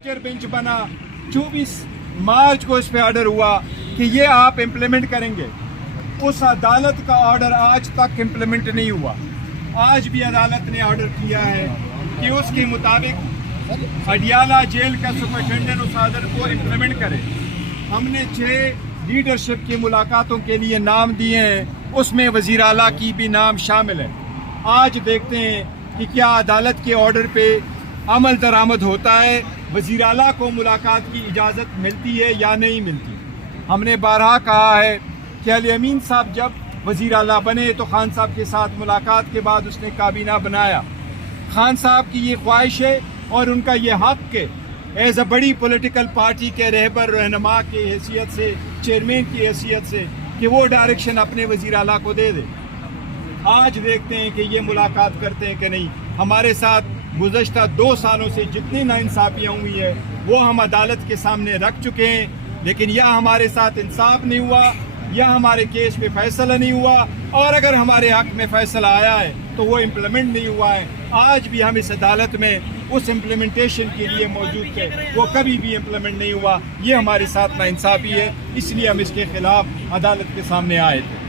Bench बना 24 मार्च को इस पे ऑर्डर हुआ कि ये आप इम्प्लीमेंट करेंगे। उस अदालत का ऑर्डर आज तक इम्प्लीमेंट नहीं हुआ। आज भी अदालत ने ऑर्डर किया है कि उसके मुताबिक अडियाला जेल का सुपरिटेंडेंट उस ऑर्डर को इम्प्लीमेंट करे। हमने 6 लीडरशिप की मुलाकातों के लिए नाम दिए हैं, उसमें वज़ीर आला की भी नाम शामिल है। आज देखते हैं कि क्या अदालत के ऑर्डर पे अमल दरामद होता है, वज़ीर आला को मुलाकात की इजाज़त मिलती है या नहीं मिलती। हमने बारहा कहा है कि अली अमीन साहब जब वज़ीर आला बने तो खान साहब के साथ मुलाकात के बाद उसने काबीना बनाया। खान साहब की ये ख्वाहिश है और उनका ये हक़ है एज अ बड़ी पॉलिटिकल पार्टी के रहबर रहनुमा की हैसियत से, चेयरमैन की हैसियत से, कि वो डायरेक्शन अपने वज़ीर आला को दे दे। आज देखते हैं कि ये मुलाकात करते हैं कि नहीं। हमारे साथ गुज़श्ता 2 सालों से जितनी नाइंसाफ़ियाँ हुई है वो हम अदालत के सामने रख चुके हैं, लेकिन या हमारे साथ इंसाफ नहीं हुआ या हमारे केस पे फैसला नहीं हुआ, और अगर हमारे हक़ में फ़ैसला आया है तो वो इम्प्लीमेंट नहीं हुआ है। आज भी हम इस अदालत में उस इम्प्लीमेंटेशन के लिए मौजूद थे, वो कभी भी इम्प्लीमेंट नहीं हुआ। ये हमारे साथ नाइंसाफ़ी है, इसलिए हम इसके ख़िलाफ़ अदालत के सामने आए थे।